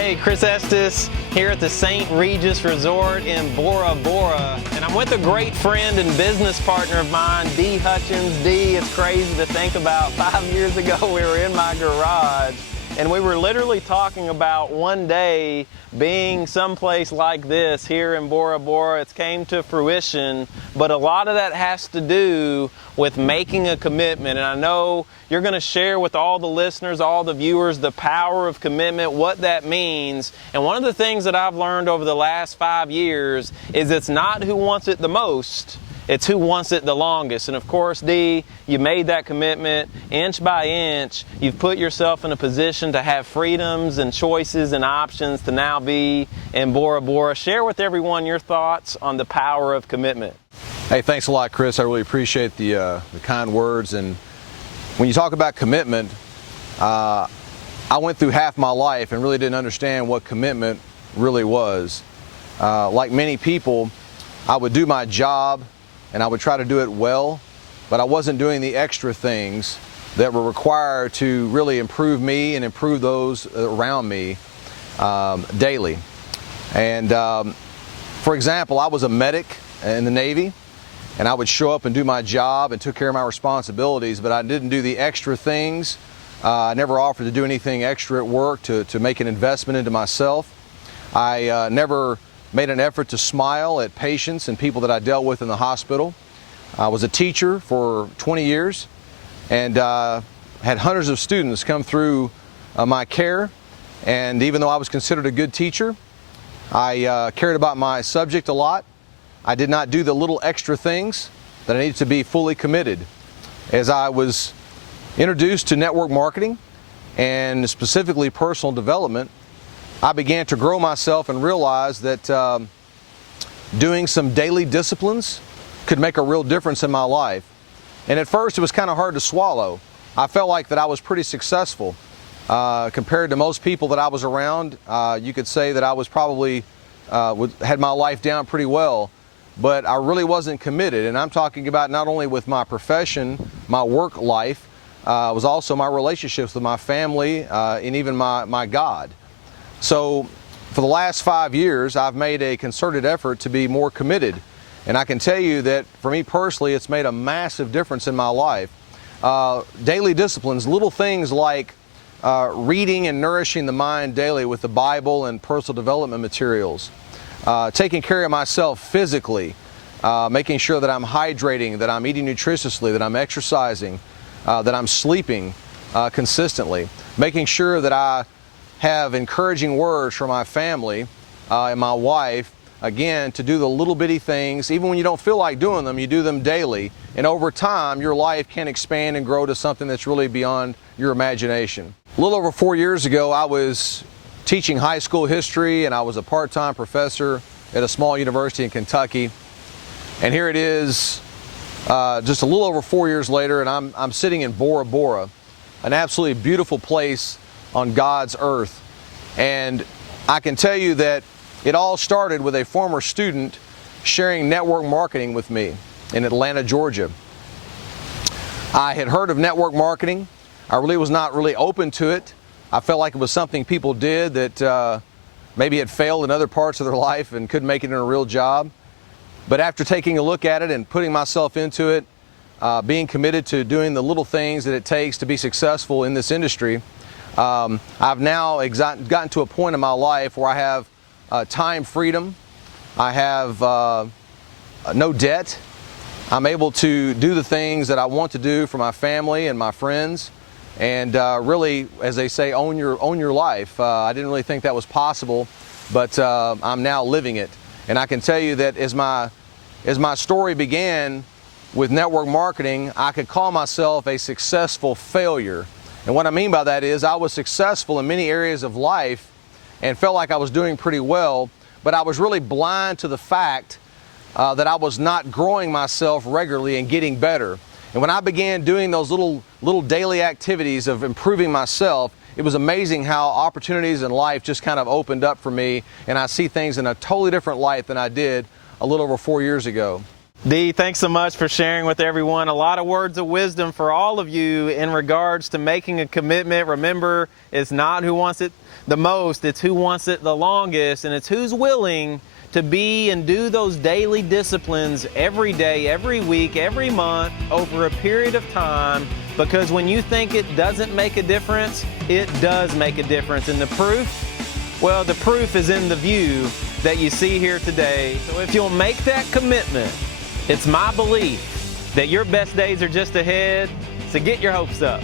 Hey, Chris Estes here at the St. Regis Resort in Bora, Bora. And I'm with a great friend and business partner of mine, Dee Hutchins. Dee, it's crazy to think about 5 years ago we were in my garage and we were literally talking about one day being someplace like this here in Bora Bora. It's came to fruition, but a lot of that has to do with making a commitment. And I know you're going to share with all the listeners, all the viewers, the power of commitment, what that means. And one of the things that I've learned over the last 5 years is it's not who wants it the most, it's who wants it the longest. And of course, Dee, you made that commitment inch by inch. You've put yourself in a position to have freedoms and choices and options to now be in Bora Bora. Share with everyone your thoughts on the power of commitment. Hey, thanks a lot, Chris. I really appreciate the kind words. And when you talk about commitment, I went through half my life and really didn't understand what commitment really was. Like many people, I would do my job and I would try to do it well, but I wasn't doing the extra things that were required to really improve me and improve those around me daily. And for example, I was a medic in the Navy, and I would show up and do my job and took care of my responsibilities, but I didn't do the extra things. I never offered to do anything extra at work to make an investment into myself. I never made an effort to smile at patients and people that I dealt with in the hospital. I was a teacher for 20 years and had hundreds of students come through my care. And even though I was considered a good teacher, I cared about my subject a lot. I did not do the little extra things that I needed to be fully committed. As I was introduced to network marketing and specifically personal development, I began to grow myself and realize that doing some daily disciplines could make a real difference in my life. And at first it was kind of hard to swallow. I felt like that I was pretty successful. Compared to most people that I was around, you could say that I was probably had my life down pretty well, but I really wasn't committed. And I'm talking about not only with my profession, my work life, it was also my relationships with my family and even my God. So for the last 5 years, I've made a concerted effort to be more committed. And I can tell you that for me personally, it's made a massive difference in my life. Daily disciplines, little things like reading and nourishing the mind daily with the Bible and personal development materials, taking care of myself physically, making sure that I'm hydrating, that I'm eating nutritiously, that I'm exercising, that I'm sleeping consistently, making sure that I have encouraging words from my family and my wife, again, to do the little bitty things. Even when you don't feel like doing them, you do them daily. And over time, your life can expand and grow to something that's really beyond your imagination. A little over 4 years ago, I was teaching high school history, and I was a part-time professor at a small university in Kentucky. And here it is, just a little over 4 years later, and I'm sitting in Bora Bora, an absolutely beautiful place on God's earth. And I can tell you that it all started with a former student sharing network marketing with me in Atlanta, Georgia. I had heard of network marketing. I really was not really open to it. I felt like it was something people did that maybe had failed in other parts of their life and couldn't make it in a real job. But after taking a look at it and putting myself into it, being committed to doing the little things that it takes to be successful in this industry, I've now gotten to a point in my life where I have time freedom. I have no debt. I'm able to do the things that I want to do for my family and my friends, and really, as they say, own your life. I didn't really think that was possible, but I'm now living it. And I can tell you that as my story began with network marketing, I could call myself a successful failure. And what I mean by that is I was successful in many areas of life and felt like I was doing pretty well, but I was really blind to the fact that I was not growing myself regularly and getting better. And when I began doing those little daily activities of improving myself, it was amazing how opportunities in life just kind of opened up for me, and I see things in a totally different light than I did a little over 4 years ago. Dee, thanks so much for sharing with everyone. A lot of words of wisdom for all of you in regards to making a commitment. Remember, it's not who wants it the most, it's who wants it the longest, and it's who's willing to be and do those daily disciplines every day, every week, every month, over a period of time, because when you think it doesn't make a difference, it does make a difference. And the proof? Well, the proof is in the view that you see here today. So if you'll make that commitment, it's my belief that your best days are just ahead, so get your hopes up.